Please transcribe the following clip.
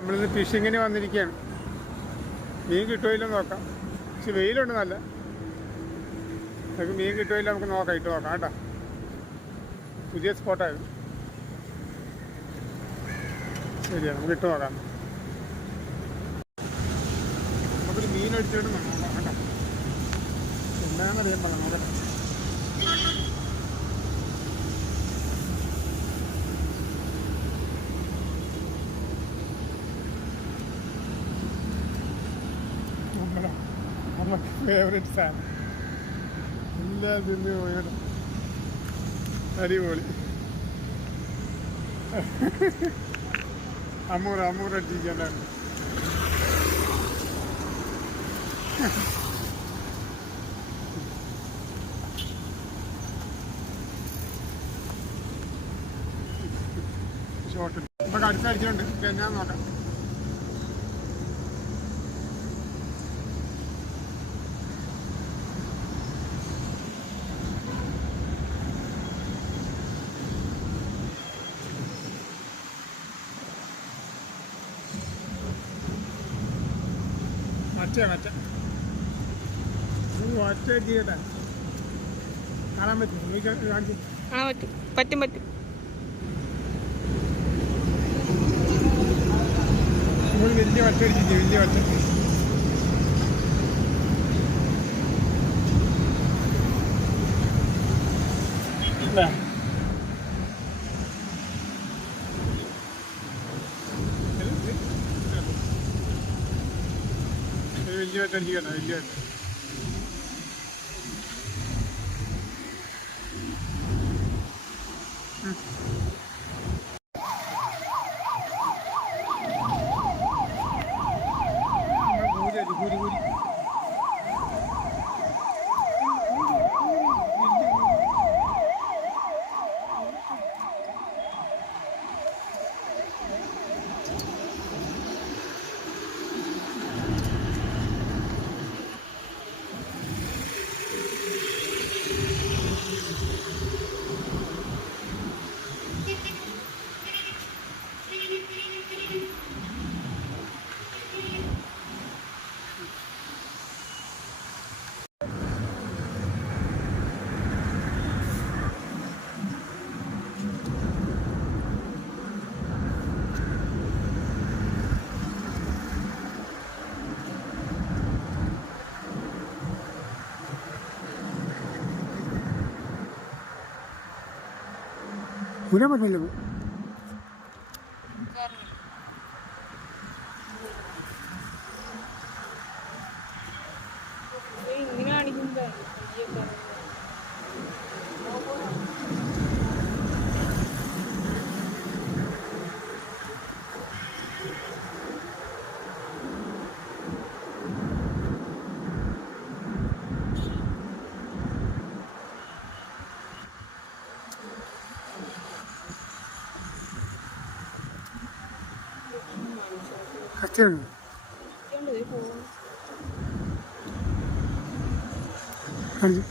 നമ്മളിന്ന് ഫിഷിങ്ങിന് വന്നിരിക്കുകയാണ്. മീൻ കിട്ടുമല്ലോ നോക്കാം. പക്ഷെ വെയിലുണ്ട് നല്ല. നമുക്ക് മീൻ കിട്ടുമല്ലോ നമുക്ക് നോക്കാം, ഇട്ട് നോക്കാം കേട്ടോ. പുതിയ സ്പോട്ടായിരുന്നു. ശരിയാണ്, നമുക്ക് ഇട്ട് നോക്കാം. നമുക്കൊരു മീൻ അടിച്ചിട്ട് നോക്കാം കേട്ടോ. എന്താണെന്നറിയാൻ പറയാം നോക്കട്ടെ. നമ്മുടെ ഫേവറേറ്റ് സാധനം എല്ലാം തിന്ന് പോയത്. അടിപൊളി. അമ്മൂർ അടിച്ചിരിക്കണ്ടായിരുന്നു. ഷോട്ട് നമുക്ക് അടുത്തടിച്ചിട്ടുണ്ട്. എന്നാ നോക്കാം. മറ്റ ചെയ്യട്ടെ. കാണാൻ പറ്റും? കാണിച്ചു. പറ്റും. വലിയ വറ്റ അടിച്ചിട്ട്, വലിയ വറ്റ. വലിയ വറ്റ അടിച്ചിട്ടാ, വലിയ വറ്റ. ഊരാൻ പറ്റില്ല. ഇങ്ങനെ കാണിക്കുമ്പോ അച്ഛനുണ്ട്. കാണിച്ചു.